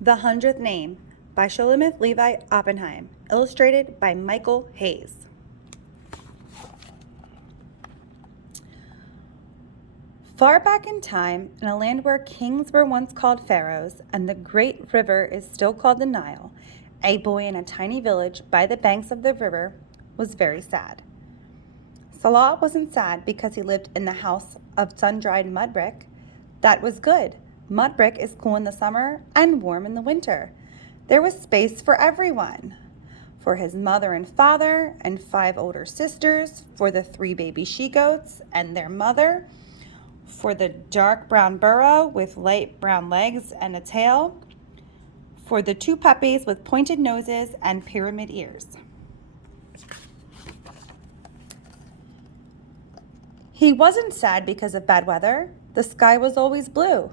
The Hundredth Name by Shulamith Levey Oppenheim, illustrated by Michael Hayes. Far back in time, in a land where kings were once called pharaohs and the great river is still called the Nile, a boy in a tiny village by the banks of the river was very sad. Salah wasn't sad because he lived in the house of sun-dried mud brick. That was good. Mud brick is cool in the summer and warm in the winter. There was space for everyone. For his mother and father and 5 older sisters, for the 3 baby she-goats and their mother, for the dark brown burro with light brown legs and a tail, for the 2 puppies with pointed noses and pyramid ears. He wasn't sad because of bad weather. The sky was always blue.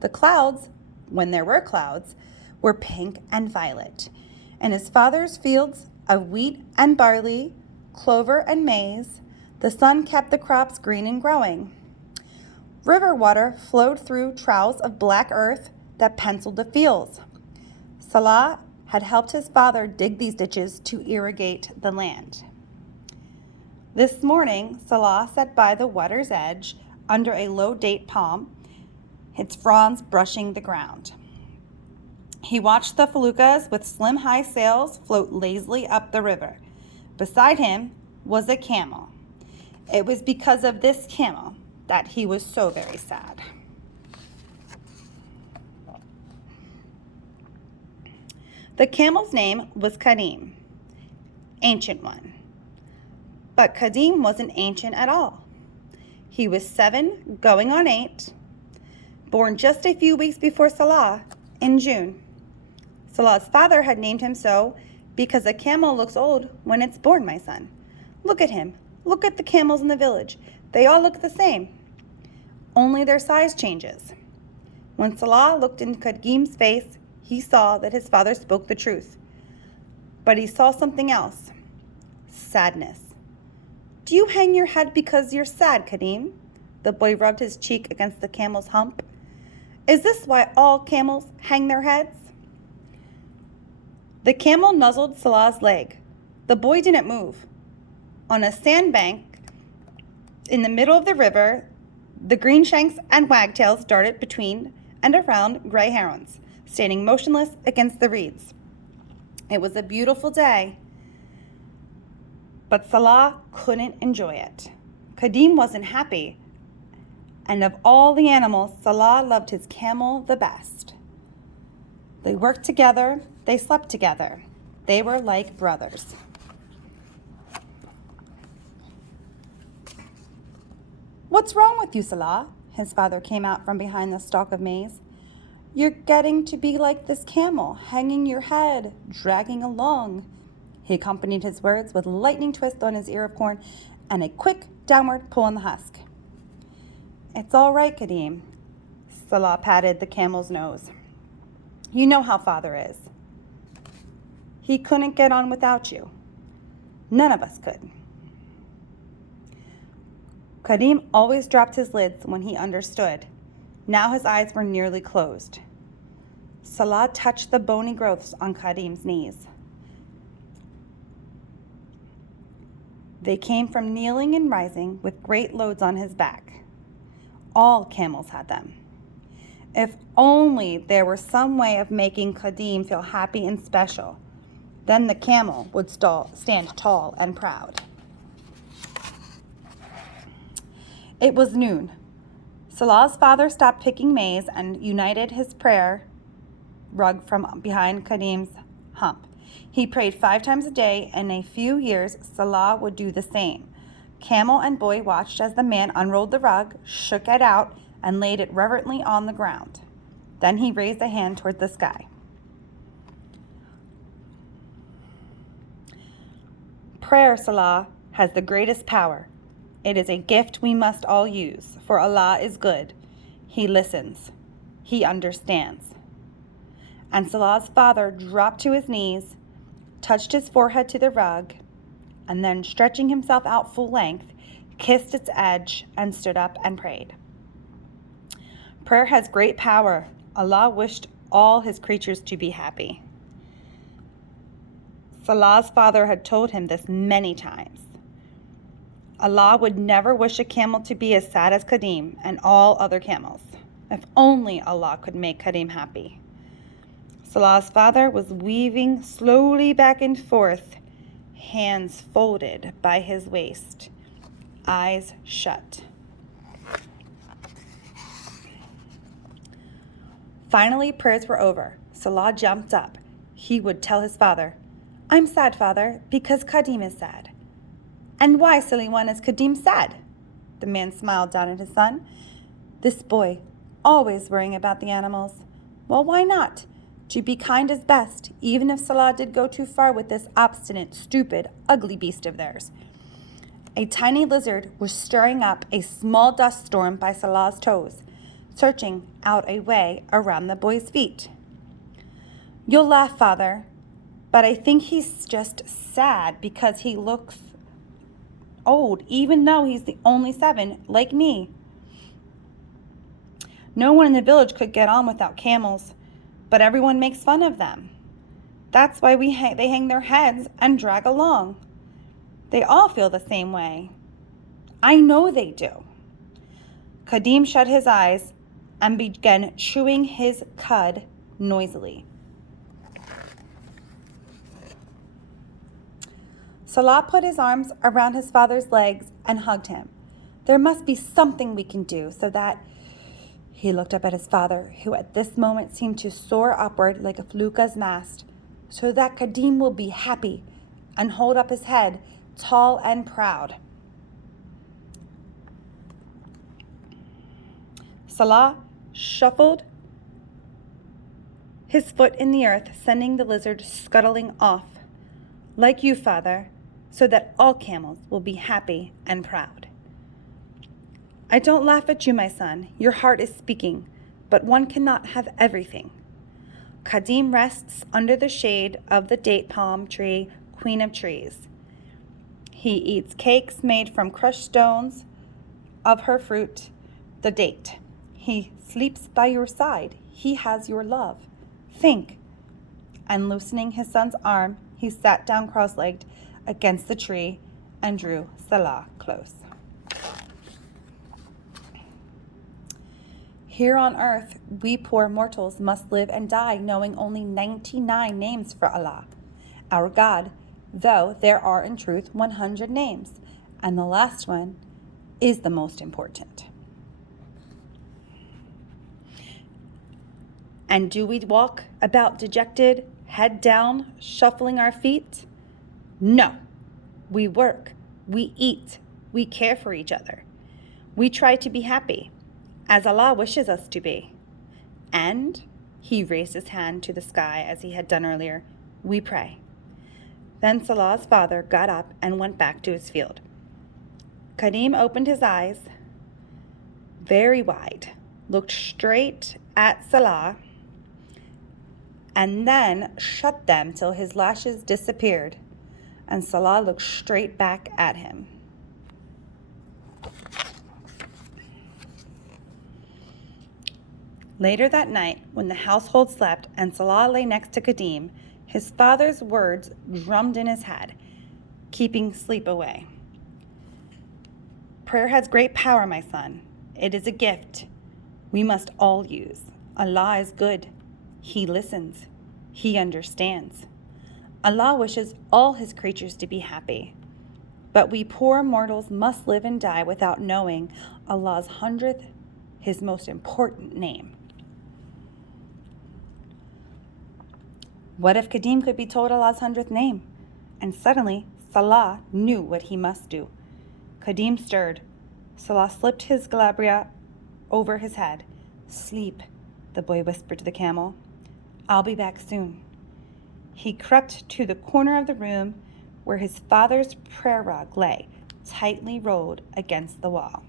The clouds, when there were clouds, were pink and violet. In his father's fields of wheat and barley, clover and maize, the sun kept the crops green and growing. River water flowed through troughs of black earth that penciled the fields. Salah had helped his father dig these ditches to irrigate the land. This morning, Salah sat by the water's edge under a low date palm, its fronds brushing the ground. He watched the feluccas with slim high sails float lazily up the river. Beside him was a camel. It was because of this camel that he was so very sad. The camel's name was Kadim, Ancient One. But Kadim wasn't ancient at all. He was 7, going on 8, born just a few weeks before Salah in June. Salah's father had named him so because a camel looks old when it's born, my son. Look at him. Look at the camels in the village. They all look the same. Only their size changes. When Salah looked in Kadim's face, he saw that his father spoke the truth. But he saw something else. Sadness. Do you hang your head because you're sad, Kadim? The boy rubbed his cheek against the camel's hump. Is this why all camels hang their heads? The camel nuzzled Salah's leg. The boy didn't move. On a sandbank in the middle of the river, the greenshanks and wagtails darted between and around gray herons, standing motionless against the reeds. It was a beautiful day, but Salah couldn't enjoy it. Kadim wasn't happy, and of all the animals, Salah loved his camel the best. They worked together, they slept together. They were like brothers. What's wrong with you, Salah? His father came out from behind the stalk of maize. You're getting to be like this camel, hanging your head, dragging along. He accompanied his words with a lightning twist on his ear of corn and a quick downward pull on the husk. It's all right, Kadim. Salah patted the camel's nose. You know how father is. He couldn't get on without you. None of us could. Kadim always dropped his lids when he understood. Now his eyes were nearly closed. Salah touched the bony growths on Kadim's knees. They came from kneeling and rising with great loads on his back. All camels had them. If only there were some way of making Kadim feel happy and special, then the camel would stand tall and proud. It was noon. Salah's father stopped picking maize and united his prayer rug from behind Kadim's hump. He prayed 5 times a day, and in a few years, Salah would do the same. Camel and boy watched as the man unrolled the rug, shook it out, and laid it reverently on the ground. Then he raised a hand toward the sky. Prayer, Salah, has the greatest power. It is a gift we must all use, for Allah is good. He listens. He understands. And Salah's father dropped to his knees, touched his forehead to the rug, and then stretching himself out full length, kissed its edge and stood up and prayed. Prayer has great power. Allah wished all his creatures to be happy. Salah's father had told him this many times. Allah would never wish a camel to be as sad as Kadim and all other camels. If only Allah could make Kadim happy. Salah's father was weaving slowly back and forth, hands folded by his waist, eyes shut. Finally, prayers were over. Salah jumped up. He would tell his father, "I'm sad, father, because Kadim is sad." "And why, silly one, is Kadim sad?" The man smiled down at his son. This boy, always worrying about the animals. Well, why not? To be kind is best, even if Salah did go too far with this obstinate, stupid, ugly beast of theirs. A tiny lizard was stirring up a small dust storm by Salah's toes, searching out a way around the boy's feet. "You'll laugh, father, but I think he's just sad because he looks old, even though he's the only 7, like me. No one in the village could get on without camels, but everyone makes fun of them. That's why they hang their heads and drag along. They all feel the same way. I know they do." Kadim shut his eyes and began chewing his cud noisily. Salah put his arms around his father's legs and hugged him. There must be something we can do so that... He looked up at his father, who at this moment seemed to soar upward like a fluka's mast, so that Kadim will be happy and hold up his head, tall and proud. Salah shuffled his foot in the earth, sending the lizard scuttling off. "Like you, father, so that all camels will be happy and proud." "I don't laugh at you, my son. Your heart is speaking, but one cannot have everything." Kadim rests under the shade of the date palm tree, queen of trees. He eats cakes made from crushed stones of her fruit, the date. He sleeps by your side. He has your love. Think. And loosening his son's arm, he sat down cross-legged against the tree and drew Salah close. Here on earth, we poor mortals must live and die knowing only 99 names for Allah, our God, though there are in truth 100 names, and the last one is the most important. And do we walk about dejected, head down, shuffling our feet? No. We work, we eat, we care for each other. We try to be happy, as Allah wishes us to be. And, he raised his hand to the sky as he had done earlier, we pray. Then Salah's father got up and went back to his field. Kadim opened his eyes very wide, looked straight at Salah, and then shut them till his lashes disappeared, and Salah looked straight back at him. Later that night, when the household slept and Salah lay next to Kadim, his father's words drummed in his head, keeping sleep away. "Prayer has great power, my son. It is a gift we must all use. Allah is good. He listens. He understands. Allah wishes all his creatures to be happy. But we poor mortals must live and die without knowing Allah's 100th, his most important name." What if Kadim could be told Allah's 100th name? And suddenly, Salah knew what he must do. Kadim stirred. Salah slipped his galabria over his head. "Sleep," the boy whispered to the camel. "I'll be back soon." He crept to the corner of the room where his father's prayer rug lay, tightly rolled against the wall.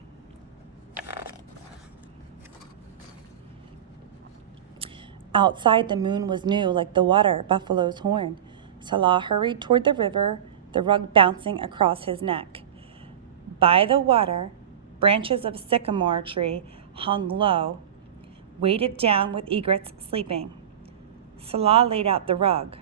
Outside, the moon was new like the water buffalo's horn. Salah hurried toward the river, the rug bouncing across his neck. By the water, branches of sycamore tree hung low, weighted down with egrets sleeping. Salah laid out the rug.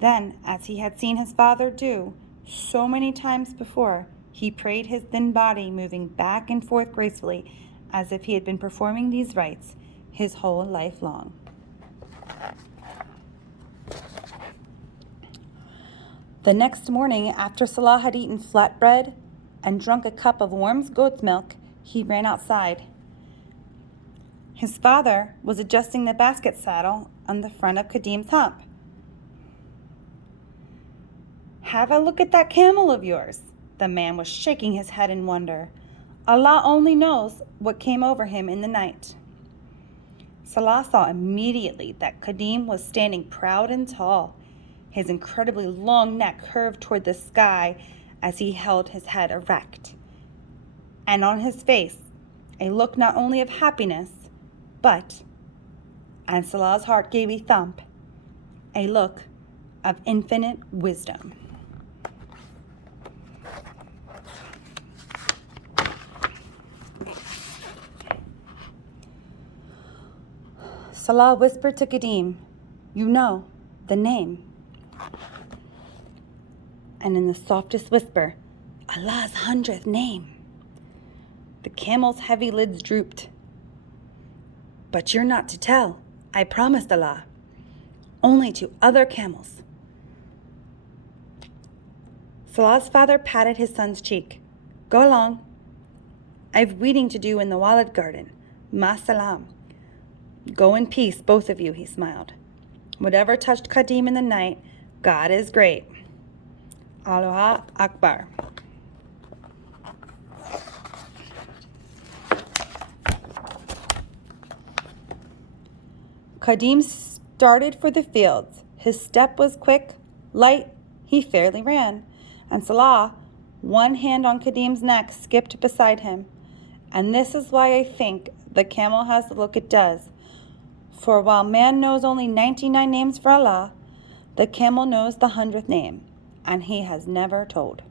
Then, as he had seen his father do so many times before, he prayed, his thin body moving back and forth gracefully, as if he had been performing these rites his whole life long. The next morning, after Salah had eaten flatbread and drunk a cup of warm goat's milk, he ran outside. His father was adjusting the basket saddle on the front of Kadim's hump. "Have a look at that camel of yours." The man was shaking his head in wonder. Allah only knows what came over him in the night. Salah saw immediately that Kadim was standing proud and tall, his incredibly long neck curved toward the sky as he held his head erect, and on his face a look not only of happiness, but, and Salah's heart gave a thump, a look of infinite wisdom. Salah whispered to Kadim, "You know the name." And in the softest whisper, "Allah's 100th name." The camel's heavy lids drooped. "But you're not to tell, I promised Allah. Only to other camels." Salah's father patted his son's cheek. "Go along. I've weeding to do in the Walid garden. Ma salam. Go in peace, both of you," he smiled. "Whatever touched Kadim in the night, God is great. Allahu Akbar." Kadim started for the fields. His step was quick, light, he fairly ran. And Salah, one hand on Kadim's neck, skipped beside him. And this is why I think the camel has the look it does. For while man knows only 99 names for Allah, the camel knows the 100th name, and he has never told.